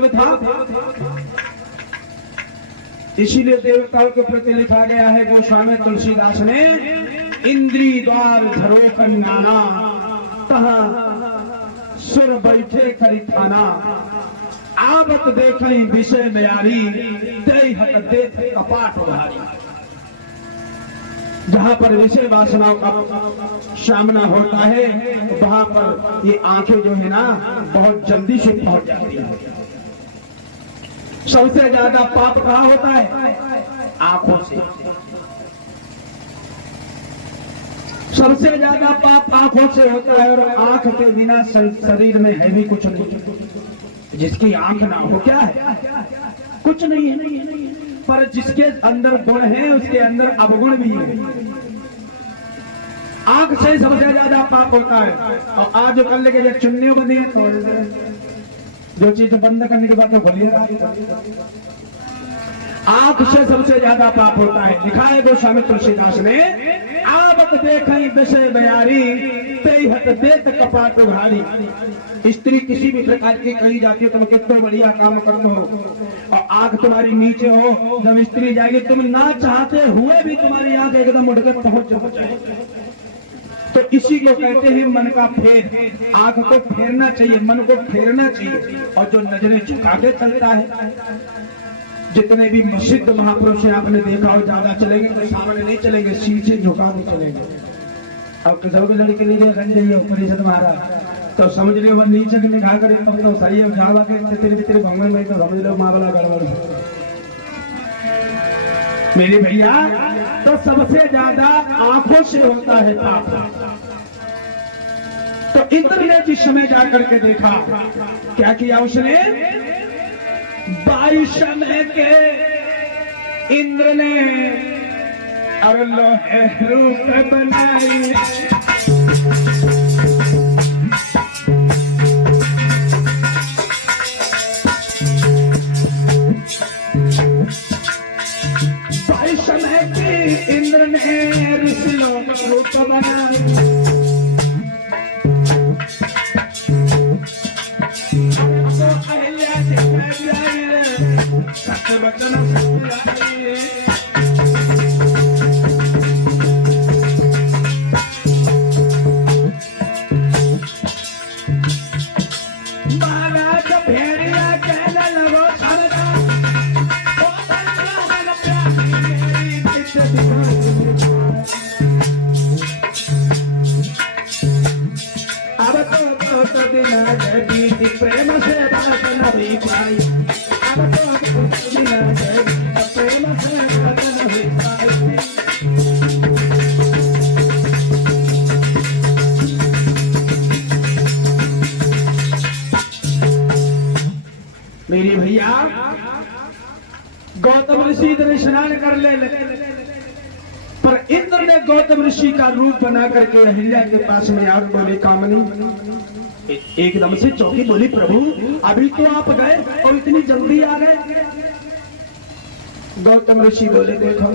देव था, इसीलिए देवताओं के प्रति लिखा गया है गोस्वामी तुलसीदास ने, इंद्री द्वार धरो कन्याना तहा सुर बैठे खरीथाना, आवत देखई विषय म्यारी तय हट देख कपाट भारी। जहां पर विषय वासनाओं का सामना होता है वहां पर ये आंखें जो है ना बहुत जल्दी से पहुंच जाती है। सबसे ज्यादा पाप कहां होता है? आंखों से। सबसे ज्यादा पाप आंखों से होता है, और आंख के बिना शरीर में है भी कुछ नहीं। जिसकी आंख ना हो क्या है? कुछ नहीं है। पर जिसके अंदर गुण है उसके अंदर अवगुण भी है। आंख से सबसे ज्यादा पाप होता है। और आज जो कल के चुन्नियों बंदी है तो जो चीज बंद करने के बाद तो खोलिएगा। आंख से सबसे ज्यादा पाप होता है। लिखा है गोस्वामी तुलसीदास ने, आवत देखई विषय बयारी तय हट देत कपाट भारी। स्त्री किसी भी प्रकार की कही जाती है तुम कितना बढ़िया काम करते हो और आंख तुम्हारी नीचे हो, जब स्त्री जाएगी तुम ना चाहते हुए भी तुम्हारी आंख एकदम उड़कर पहुंच जाए। तो इसी को कहते हैं मन का फेर। आंख को फेरना चाहिए, मन को फेरना चाहिए। और जो नजरें झुका के चलता है, जितने भी मस्जिद महापुरुष हैं आपने देखा हो, ज्यादा चलेंगे तो सामने नहीं चलेंगे, शीशे झुका के चलेंगे। अब किसी लड़के लिए रंग जाइए परिषद मारा तो समझ लियो वो नीचे के निगाह करे तो सही है। जावा के तेरे भंगन में तो समझ लो मामला गड़बड़। मेरे भैया तो सबसे ज्यादा आंखों से होता है पाप। तो इंद्र ने जिस समय जाकर के देखा, क्या किया उसने? 22 समय के इंद्र ने और लोहे रूप बनाई। इंद्र ने ऋषियों का रूप बनाया। अहिल्या सत्य वचन महाराज भेड़िया कहने लगो प्रेम से बात नहीं पाई। अब तो प्रेम से बात नहीं पाई। मेरी भैया गौतम ऋषि इधर स्नान कर ले, पर इंद्र ने गौतम ऋषि का रूप बना करके अहिल्या के पास में आग बोले, कामनी एकदम से चौकी बोली, प्रभु अभी तो आप गए और इतनी जल्दी आ गए। गौतम ऋषि बोले, देखो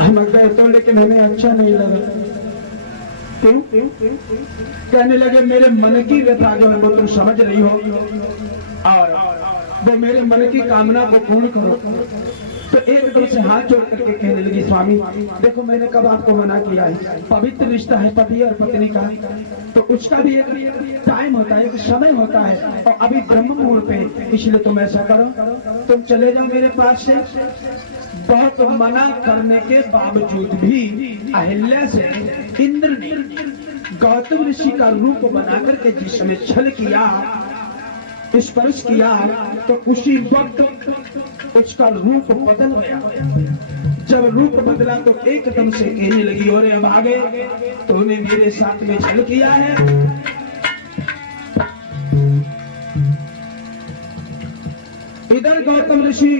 हम गए तो लेकिन हमें अच्छा नहीं लगा। क्यों? कहने लगे मेरे मन की व्यथा जो है वो तुम समझ रही हो और वो मेरे मन की कामना को पूर्ण करो। तो एकदम से हाथ जोड़ करके कहने लगी, स्वामी देखो मैंने कब आपको मना किया है? पवित्र रिश्ता है पति और पत्नी का, तो उसका भी एक टाइम होता है, एक समय होता है और अभी ब्रह्म मुहूर्त पे, इसलिए तुम ऐसा करो, तुम चले जाओ मेरे पास से। बहुत मना करने के बावजूद भी अहिल्या से इंद्र ने गौतम ऋषि का रूप बनाकर के जिस समय छल किया, स्पर्श किया, तो उसी वक्त उसका रूप बदल गया। जब रूप बदला तो एकदम से कहने लगी, और अब आगे तूने मेरे साथ में छल किया है। इधर गौतम ऋषि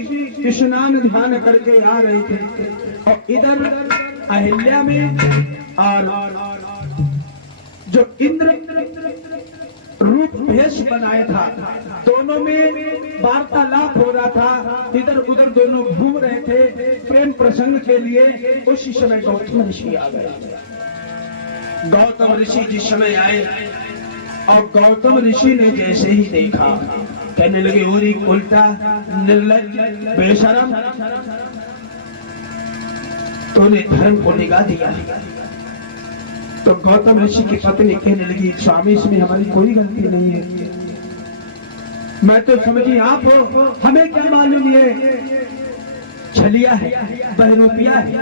स्नान ध्यान करके आ रहे थे और इधर अहिल्या में और जो इंद्र रूप भेष बनाया था, दोनों में वार्तालाप हो रहा था। इधर उधर दोनों घूम रहे थे प्रेम प्रसंग के लिए। उसी समय गौतम ऋषि आ गए। गौतम ऋषि जिस समय आए और गौतम ऋषि ने जैसे ही देखा कहने लगे ओरी उल्टा निर्लज बेशरम, तूने धर्म को निगाह दिया। तो गौतम ऋषि की पत्नी कहने लगी स्वामी इसमें हमारी कोई गलती नहीं है, मैं तो समझी आप हो, हमें क्या मालूम ये छलिया है, बहरूपिया है।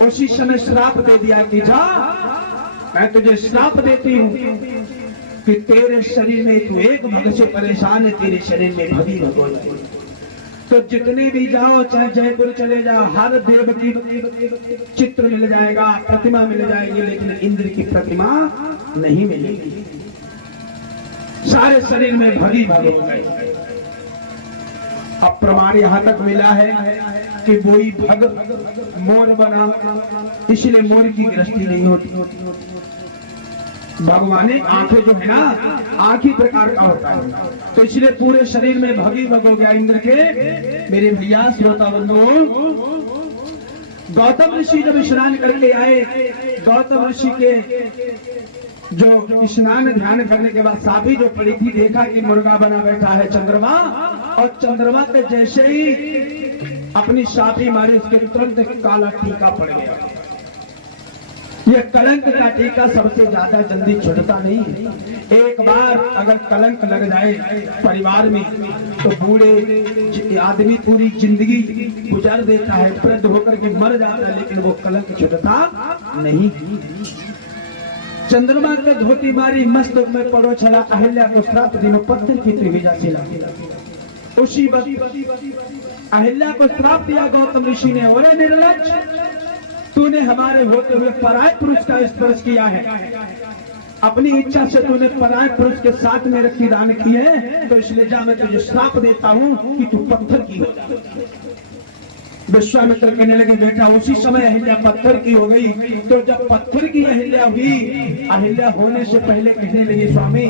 उसी समय श्राप दे दिया कि जा, मैं तुझे श्राप देती हूँ कि तेरे शरीर में तू एक भग से परेशान है, तेरे शरीर में भगी भगो। तो जितने भी जाओ, चाहे जयपुर चले जाओ, हर देव की चित्र मिल जाएगा, प्रतिमा मिल जाएगी, लेकिन इंद्र की प्रतिमा नहीं मिलेगी। सारे शरीर में भगी भगी हो गई। अब प्रमाण यहां तक मिला है कि वही भग मोर बना, इसलिए मोर की दृष्टि नहीं होती। भगवान आंखें जो है ना, आंख ही प्रकार का होता है, तो इसलिए पूरे शरीर में भगी भग हो गया इंद्र के। मेरे भैया श्रोता बंधुओं, गौतम ऋषि जब स्नान करके आए, गौतम ऋषि के जो स्नान ध्यान करने के बाद साफी जो पड़ी थी, देखा कि मुर्गा बना बैठा है चंद्रमा, और चंद्रमा के जैसे ही अपनी साफी मारी, उसके तुरंत काला टीका पड़ गया। ये कलंक का टीका सबसे ज्यादा जल्दी छूटता नहीं है। एक बार अगर कलंक लग जाए परिवार में, तो बूढ़े आदमी पूरी जिंदगी गुजार देता है, वृद्ध होकर के मर जाता है, लेकिन वो कलंक छूटता नहीं। चंद्रमा के धोती मारी, मस्त में पड़ो छला, अहिल्या को श्राप दिनो पत्थर की त्रिभुजा सिला। उसी वक्त अहिल्या को श्राप दिया गौतम ऋषि ने, ओरे निर्लज्ज, तूने हमारे होते हुए पराय पुरुष का स्पर्श किया है, अपनी इच्छा से तूने पराय पुरुष के साथ में रखी दान की है, तो इसलिए जा मैं तुझे श्राप देता हूं कि तू पत्थर की हो जा। विश्वामित्र कहने लगे बेटा उसी समय अहिल्या पत्थर की हो गई। तो जब पत्थर की अहिल्या हुई, अहिल्या होने से पहले कहने लगी स्वामी